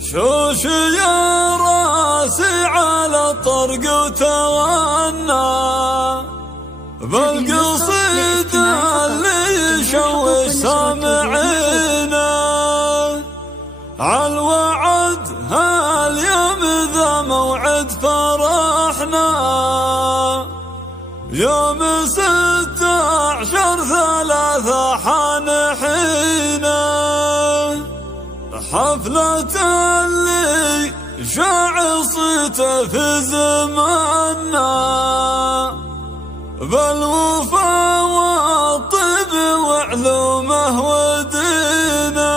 شوش يا راسي على الطرق وتغنى بالقصيد اللي يشوش سامعينا عالوعد هاليوم ذا موعد فرحنا يوم 16/3 حانحينا حفلة اللي شاع صيته في زماننا بالوفا والطب وعلومه ودينا.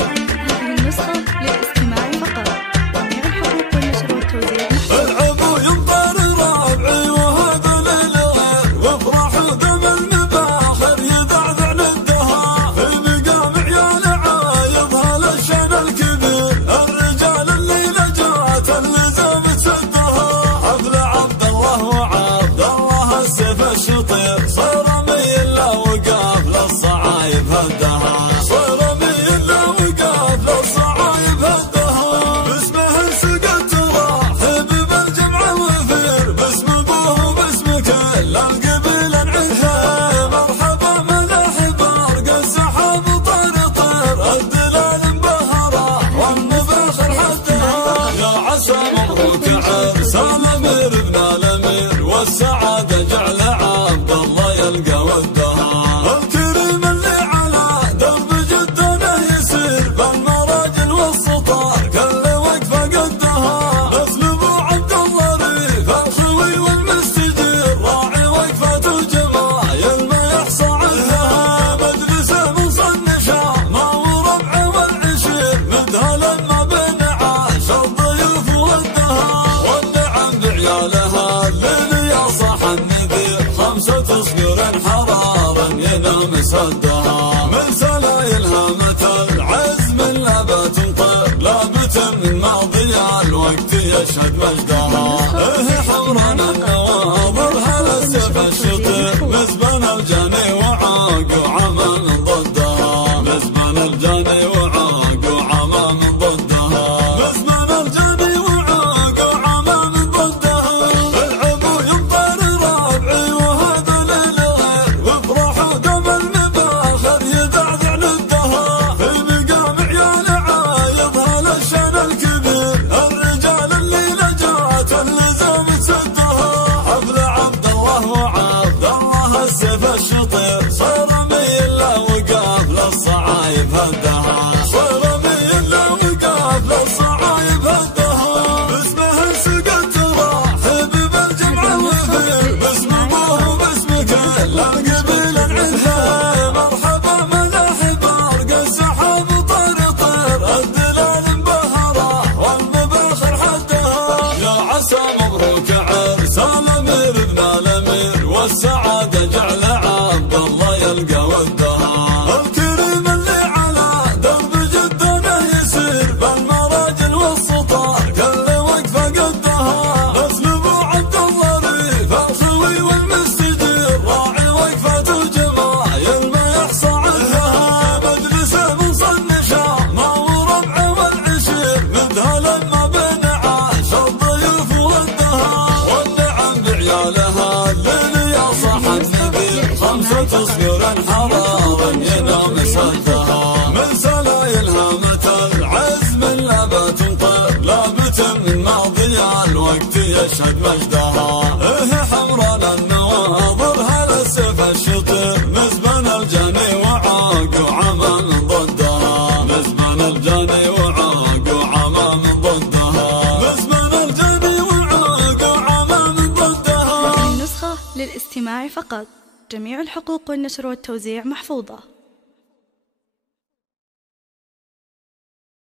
هذه النسخة للاستماع فقط. جميع الحقوق والنشر والتوزيع العبوا يمطر ربعي وهذا للغير وافرحوا دم المباخر يذعذع الدهر في مقام عيال عايض هالشان الكبير الرجال الليلة جات اللزام تسدها حفل عبد الله وعبد الله السيف الشطير صار ميل وقاف للصعايب هدها صار ميل وقاف للصعايب هدها باسمه انسقت راحب بالجمع وفير باسم ابوه وباسم كل القبيل انعثر مرحبا ملاح برق السحاب طير الدلال مبهره والنباخر حدها يا عسى مبروك عرس الامير ابن الامير والسعاده جعل عبد الله يلقى ودها الكريم اللي على درب جدنا يسير بالمراجل والسطار كل وقفه قدها مثل ابو عبد الله ريف الخوي والمستجير راعي وقفه جمايل ما يحصى عنها مجلسه مصنشة ما وربع والعشير مدها لما بين عاش الضيوف ودها والنعم بعيالها الليل يا صاح النذير 5 صقر حرارا ينام سدها من سلايلها متى العزم لا تنطر لابت من ماضي الوقت يشهد مجدها حمرنا النواظر هلا السيف الشطير مزبن الجاني وعاق وعمى من ضدها مزبن الجاني وعاق وعمى من ضدها مزبن الجاني وعاق وعمى من ضدها العبوا يمطر ربعي وهذا للغير وافرحوا دم المباخر يذعذع الدهر في مقام عيال عايض هالشان الكبير الرجال الليلة جات اللزام تسدها حفل عبد الله وعبد الله السيف الشطير صار ميل وقاف للصعايب هدها صار ميل وقاف للصعايب هدها باسمه انسقت راحب بالجمع وفير باسم ابوه وباسم كل القبيل انعثر مرحبا ملاح برق السحاب طير الدلال مبهره والمباخر حدها يا عسى مبروك عرس الامير ابن الامير والسعاده جعل عبد الله يلقى ودها الكريم اللي على درب جدنا يسير بالمراجل والسطار كل وقفه قدها مثل ابو عبد الله ريف الخوي والمستجير راعي وقفه جمايل ما يحصى عنها مجلسه مصنشة ما وربع والعشير مدها لما بين عاش الضيوف ودها والنعم بعيالها الليل يا صاح النذير 5 صقر حرارا ينام سدها من سلايلها متى العزم لا تنطر لابت من ماضي الوقت يشهد مجدها حمرنا النواظر هلا السيف الشطير مزبن الجاني وعاق وعمى من ضدها مزبن الجاني وعاق وعمى من ضدها مزبن الجاني وعاق وعمى من ضدها. هذه النسخة للاستماع فقط. جميع الحقوق والنشر والتوزيع محفوظة.